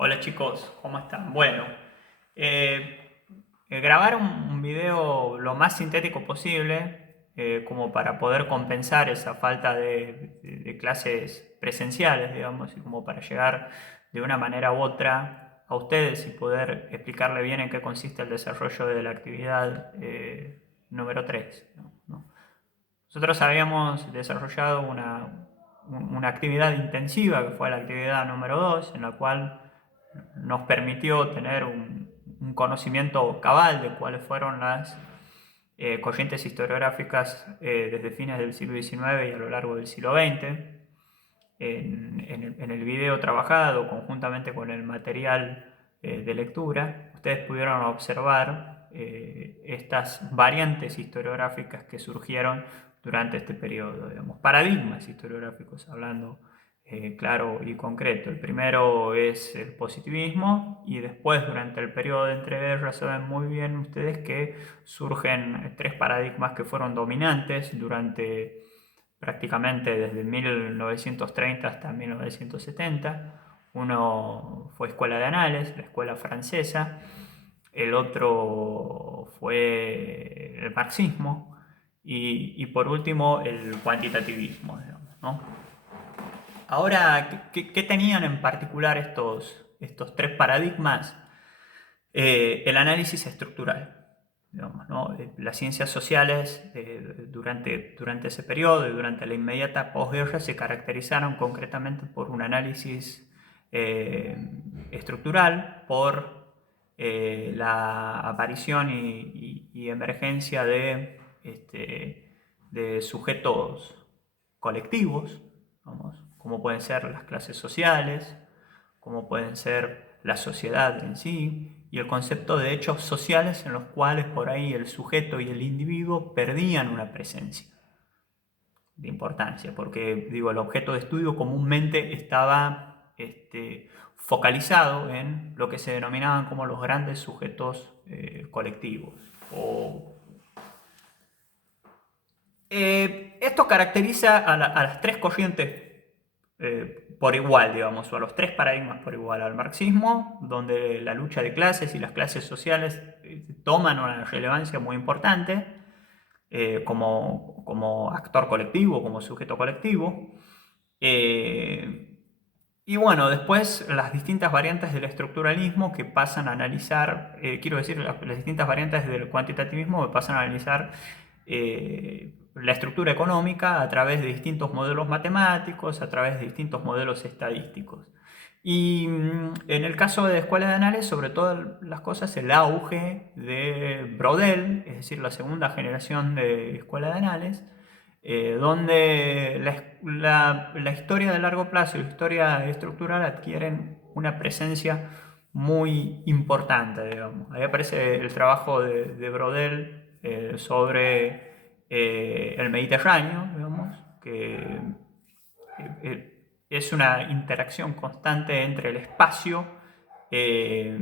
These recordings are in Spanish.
Hola chicos, ¿cómo están? Bueno, grabar un video lo más sintético posible, como para poder compensar esa falta de clases presenciales, digamos, y como para llegar de una manera u otra a ustedes y poder explicarle bien en qué consiste el desarrollo de la actividad número 3. ¿No? Nosotros habíamos desarrollado una actividad intensiva, que fue la actividad número 2, en la cual nos permitió tener un conocimiento cabal de cuáles fueron las corrientes historiográficas desde fines del siglo XIX y a lo largo del siglo XX. En el video trabajado conjuntamente con el material de lectura, ustedes pudieron observar estas variantes historiográficas que surgieron durante este periodo, digamos, paradigmas historiográficos, hablando claro y concreto. El primero es el positivismo y después, durante el periodo de entreguerras, saben muy bien ustedes que surgen tres paradigmas que fueron dominantes durante prácticamente desde 1930 hasta 1970. Uno fue Escuela de Anales, la escuela francesa, el otro fue el marxismo y por último el cuantitativismo, digamos, ¿no? Ahora, ¿qué tenían en particular estos tres paradigmas? El análisis estructural. Digamos, ¿no? Las ciencias sociales durante ese periodo y durante la inmediata posguerra se caracterizaron concretamente por un análisis estructural, por la aparición y emergencia de sujetos colectivos, vamos, como pueden ser las clases sociales, como pueden ser la sociedad en sí, y el concepto de hechos sociales en los cuales por ahí el sujeto y el individuo perdían una presencia de importancia, porque digo, el objeto de estudio comúnmente estaba focalizado en lo que se denominaban como los grandes sujetos colectivos. Esto caracteriza a las tres corrientes por igual, digamos, o a los tres paradigmas por igual. Al marxismo, donde la lucha de clases y las clases sociales toman una relevancia muy importante como actor colectivo, como sujeto colectivo. Y bueno, después las distintas variantes del estructuralismo que pasan a analizar, quiero decir, las distintas variantes del cuantitativismo que pasan a analizar la estructura económica a través de distintos modelos matemáticos, a través de distintos modelos estadísticos. Y en el caso de Escuela de Anales, sobre todas las cosas, el auge de Brodel, es decir, la segunda generación de Escuela de Anales, donde la historia de largo plazo y la historia estructural adquieren una presencia muy importante, digamos. Ahí aparece el trabajo de Brodel sobre el Mediterráneo, digamos, que es una interacción constante entre el espacio eh,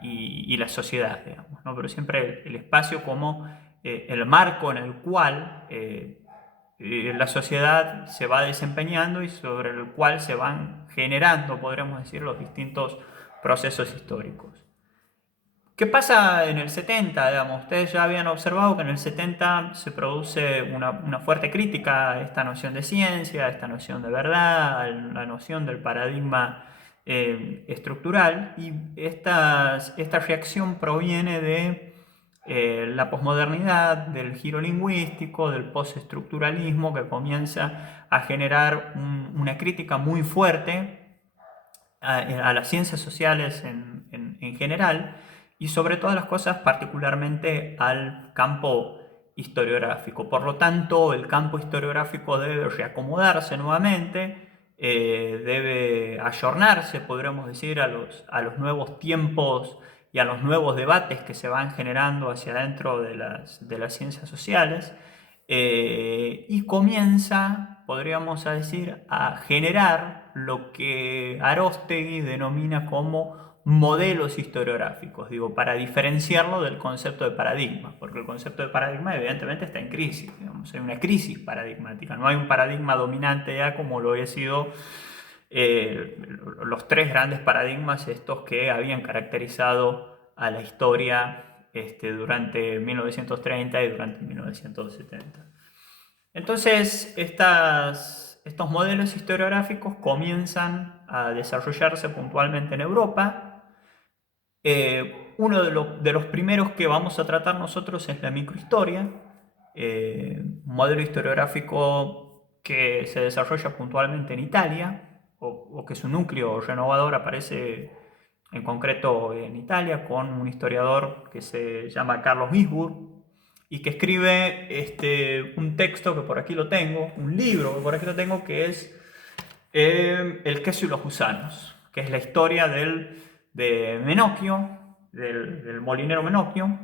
y la sociedad, digamos, ¿no? Pero siempre el espacio como el marco en el cual la sociedad se va desempeñando y sobre el cual se van generando, podríamos decir, los distintos procesos históricos. ¿Qué pasa en el 70? Digamos, ustedes ya habían observado que en el 70 se produce una fuerte crítica a esta noción de ciencia, a esta noción de verdad, a la noción del paradigma estructural, y esta reacción proviene de la posmodernidad, del giro lingüístico, del postestructuralismo que comienza a generar una crítica muy fuerte a las ciencias sociales en general y sobre todas las cosas particularmente al campo historiográfico. Por lo tanto, el campo historiográfico debe reacomodarse nuevamente, debe ayornarse, podríamos decir, a los nuevos tiempos y a los nuevos debates que se van generando hacia adentro de las ciencias sociales. Y comienza, podríamos decir, a generar lo que Aróstegui denomina como modelos historiográficos, digo, para diferenciarlo del concepto de paradigma, porque el concepto de paradigma evidentemente está en crisis, digamos, hay una crisis paradigmática, no hay un paradigma dominante ya como lo ha sido los tres grandes paradigmas estos que habían caracterizado a la historia durante 1930 y durante 1970. Entonces, estos modelos historiográficos comienzan a desarrollarse puntualmente en Europa. Uno de los primeros que vamos a tratar nosotros es la microhistoria, un modelo historiográfico que se desarrolla puntualmente en Italia, o que su núcleo renovador aparece en concreto en Italia, con un historiador que se llama Carlos Gisburg, y que escribe un texto que por aquí lo tengo, un libro que por aquí lo tengo, que es El queso y los gusanos, que es la historia de Menocchio, del molinero Menocchio.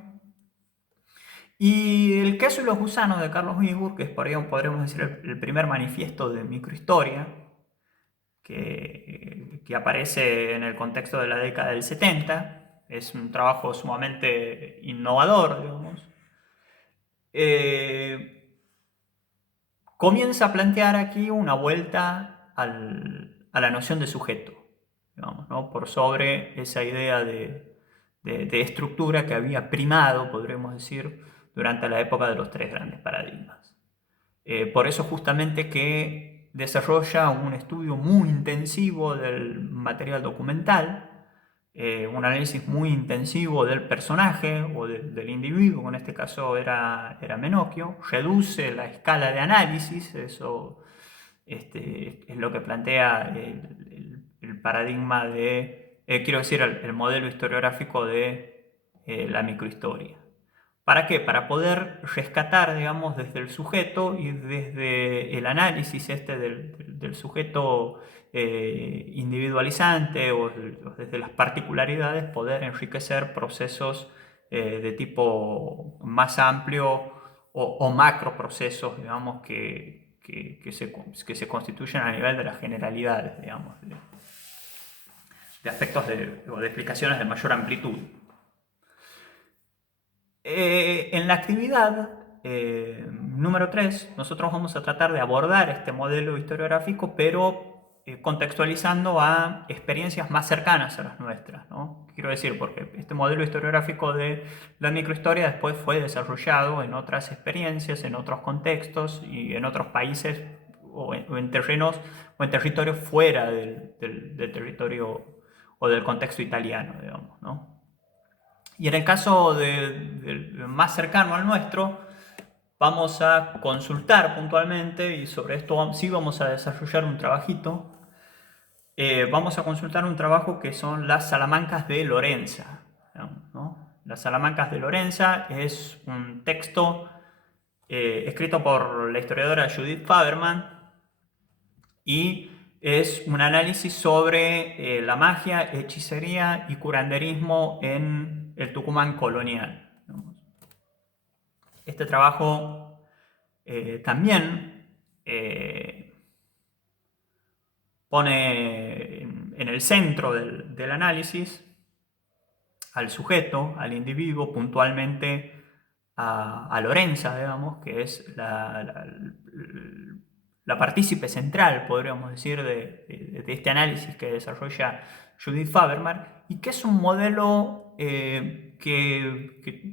Y El queso y los gusanos de Carlos Gisburg, que es podríamos decir el primer manifiesto de microhistoria, que aparece en el contexto de la década del 70. Es un trabajo sumamente innovador, digamos. Comienza a plantear aquí una vuelta a la noción de sujeto, digamos, ¿no? Por sobre esa idea de estructura que había primado, podríamos decir, durante la época de los tres grandes paradigmas. Por eso justamente que desarrolla un estudio muy intensivo del material documental, un análisis muy intensivo del personaje o del individuo, que en este caso era Menocchio, reduce la escala de análisis, eso es lo que plantea el paradigma quiero decir, el modelo historiográfico de la microhistoria. ¿Para qué? Para poder rescatar, digamos, desde el sujeto y desde el análisis del sujeto individualizante o desde las particularidades, poder enriquecer procesos de tipo más amplio o macro procesos, digamos, que se constituyen a nivel de las generalidades, digamos, de aspectos o de explicaciones de mayor amplitud. En la actividad número 3, nosotros vamos a tratar de abordar este modelo historiográfico, pero contextualizando a experiencias más cercanas a las nuestras, ¿no? Quiero decir, porque este modelo historiográfico de la microhistoria después fue desarrollado en otras experiencias, en otros contextos y en otros países o en terrenos o en territorios fuera del territorio o del contexto italiano, digamos, ¿no? Y en el caso más cercano al nuestro, vamos a consultar puntualmente, y sobre esto sí vamos a desarrollar un trabajito. Vamos a consultar un trabajo que son las Salamancas de Lorenza, ¿no? Las Salamancas de Lorenza es un texto escrito por la historiadora Judith Faberman, y es un análisis sobre la magia, hechicería y curanderismo en el Tucumán colonial. Este trabajo también pone en el centro del análisis al sujeto, al individuo, puntualmente a Lorenza, digamos, que es la partícipe central, podríamos decir, de este análisis que desarrolla Judith Faberman, y que es un modelo que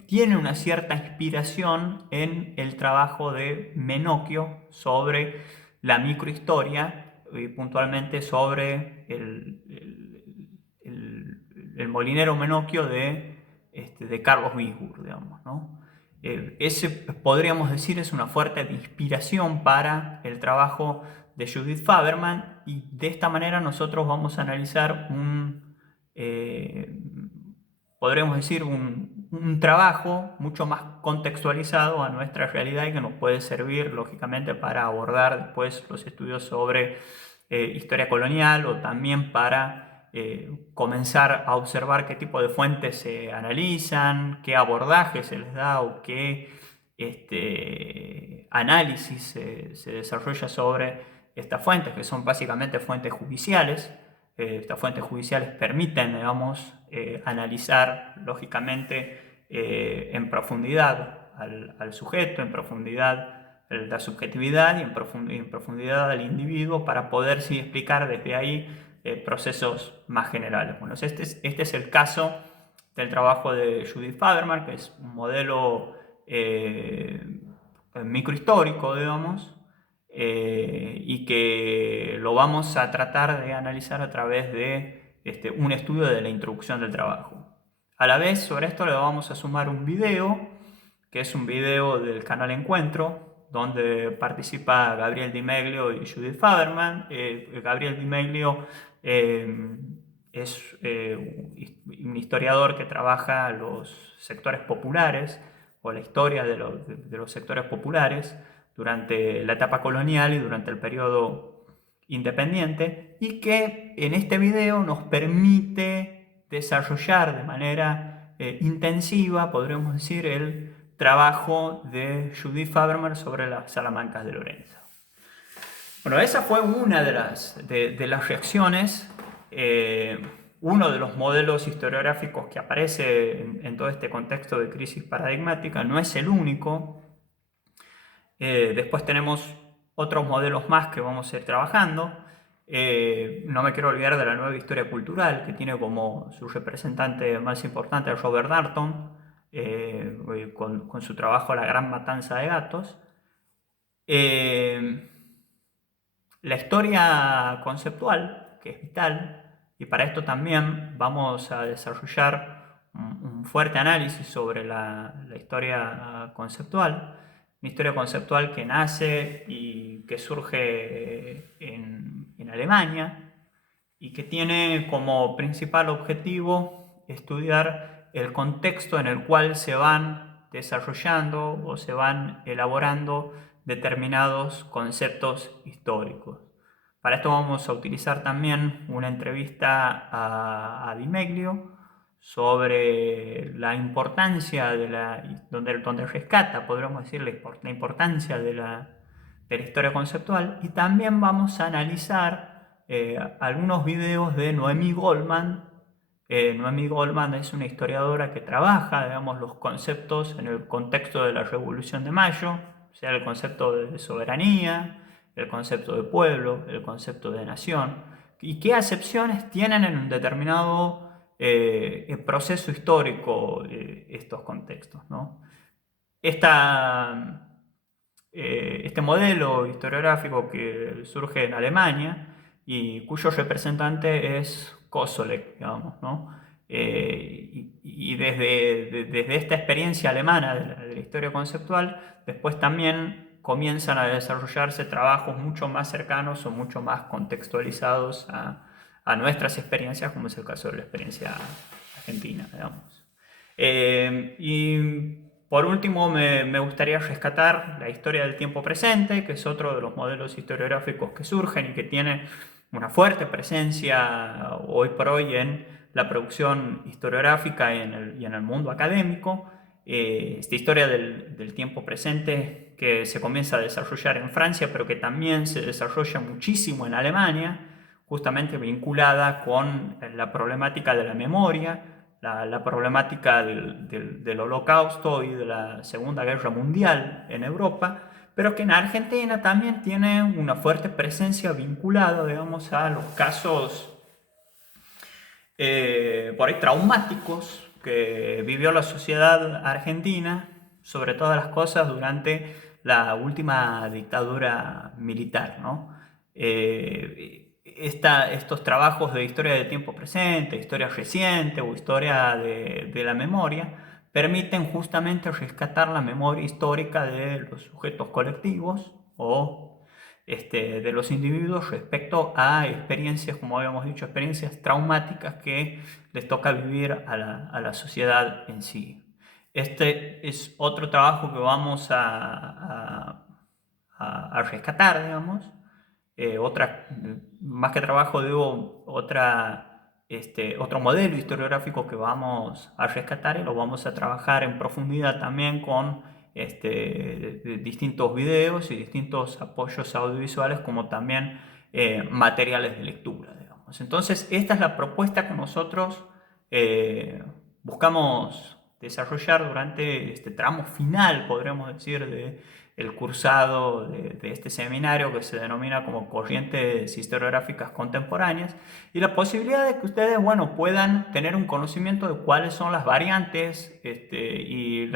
tiene una cierta inspiración en el trabajo de Menocchio sobre la microhistoria, y puntualmente sobre el molinero Menocchio de Carlos Gisburg, digamos, ¿no? Ese, podríamos decir, es una fuerte inspiración para el trabajo de Judith Faberman, y de esta manera nosotros vamos a analizar podríamos decir, un trabajo mucho más contextualizado a nuestra realidad y que nos puede servir, lógicamente, para abordar después los estudios sobre historia colonial, o también para comenzar a observar qué tipo de fuentes se analizan, qué abordaje se les da o qué análisis se desarrolla sobre estas fuentes, que son básicamente fuentes judiciales. Estas fuentes judiciales permiten, digamos, analizar lógicamente en profundidad al sujeto, en profundidad la subjetividad y en profundidad al individuo para poder sí explicar desde ahí procesos más generales. Bueno, este es el caso del trabajo de Judith Faberman, que es un modelo microhistórico, digamos, y que lo vamos a tratar de analizar a través de un estudio de la introducción del trabajo. A la vez, sobre esto le vamos a sumar un video, que es un video del canal Encuentro, donde participa Gabriel Di Meglio y Judith Faberman. Gabriel Di Meglio es un historiador que trabaja los sectores populares o la historia de los sectores populares durante la etapa colonial y durante el periodo independiente, y que en este video nos permite desarrollar de manera intensiva, podríamos decir, el trabajo de Judith Faberman sobre las Salamancas de Lorenzo. Bueno, esa fue una de las reacciones. Uno de los modelos historiográficos que aparece en todo este contexto de crisis paradigmática, no es el único. Después tenemos otros modelos más que vamos a ir trabajando. No me quiero olvidar de la nueva historia cultural, que tiene como su representante más importante a Robert Darnton, con su trabajo La Gran Matanza de Gatos. La historia conceptual, que es vital, y para esto también vamos a desarrollar un fuerte análisis sobre la historia conceptual. Una historia conceptual que nace y que surge en Alemania y que tiene como principal objetivo estudiar el contexto en el cual se van desarrollando o se van elaborando determinados conceptos históricos. Para esto vamos a utilizar también una entrevista a Di Meglio sobre la importancia donde rescata, podríamos decir, la importancia de la historia conceptual, y también vamos a analizar algunos videos de Noemí Goldman. Noemí Goldman es una historiadora que trabaja, digamos, los conceptos en el contexto de la Revolución de Mayo, o sea, el concepto de soberanía, el concepto de pueblo, el concepto de nación, y qué acepciones tienen en un determinado proceso histórico estos contextos, ¿no? Este modelo historiográfico que surge en Alemania y cuyo representante es Koselleck, digamos, ¿no? Y desde esta experiencia alemana de la historia conceptual, después también comienzan a desarrollarse trabajos mucho más cercanos o mucho más contextualizados a nuestras experiencias, como es el caso de la experiencia argentina, digamos. Y por último, me gustaría rescatar la historia del tiempo presente, que es otro de los modelos historiográficos que surgen y que tiene una fuerte presencia hoy por hoy en la producción historiográfica y en el mundo académico. Esta historia del tiempo presente que se comienza a desarrollar en Francia, pero que también se desarrolla muchísimo en Alemania, justamente vinculada con la problemática de la memoria, la problemática del Holocausto y de la Segunda Guerra Mundial en Europa, pero que en Argentina también tiene una fuerte presencia vinculada, digamos, a los casos por ahí traumáticos que vivió la sociedad argentina, sobre todas las cosas durante la última dictadura militar, ¿no? Estos trabajos de historia de tiempo presente, historia reciente o historia de la memoria permiten justamente rescatar la memoria histórica de los sujetos colectivos o de los individuos respecto a experiencias, como habíamos dicho, experiencias traumáticas que les toca vivir a la sociedad en sí. Este es otro trabajo que vamos a rescatar, digamos. Más que trabajo, digo, otro modelo historiográfico que vamos a rescatar y lo vamos a trabajar en profundidad también con distintos videos y distintos apoyos audiovisuales, como también materiales de lectura, digamos. Entonces, esta es la propuesta que nosotros buscamos desarrollar durante este tramo final, podríamos decir, el cursado de este seminario que se denomina como Corrientes Historiográficas Contemporáneas, y la posibilidad de que ustedes, bueno, puedan tener un conocimiento de cuáles son las variantes y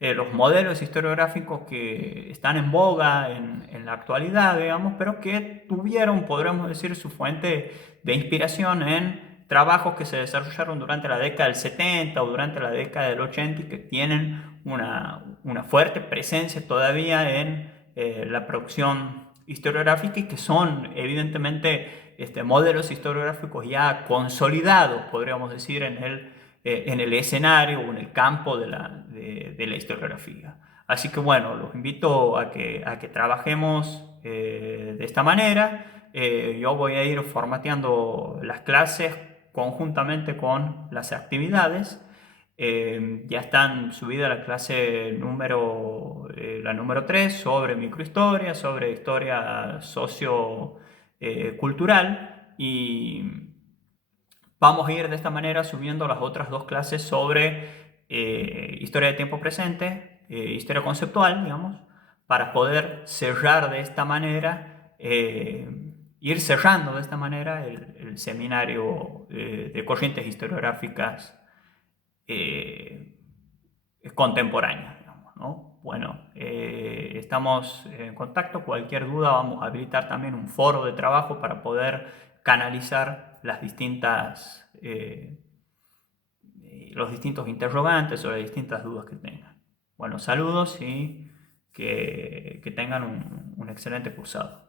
los modelos historiográficos que están en boga en la actualidad, digamos, pero que tuvieron, podríamos decir, su fuente de inspiración en trabajos que se desarrollaron durante la década del 70 o durante la década del 80 y que tienen una fuerte presencia todavía en la producción historiográfica y que son evidentemente modelos historiográficos ya consolidados, podríamos decir, en el escenario o en el campo de la historiografía. Así que bueno, los invito a que trabajemos de esta manera. Yo voy a ir formateando las clases conjuntamente con las actividades. Ya están subida la número 3 sobre microhistoria, sobre historia sociocultural y vamos a ir de esta manera subiendo las otras dos clases sobre historia de tiempo presente, historia conceptual, digamos, para poder cerrar de esta manera, ir cerrando de esta manera el seminario de corrientes historiográficas eh, contemporáneas, digamos, ¿no? Bueno, estamos en contacto. Cualquier duda, vamos a habilitar también un foro de trabajo para poder canalizar los distintos interrogantes o las distintas dudas que tengan. Bueno, saludos y que tengan un excelente cursado.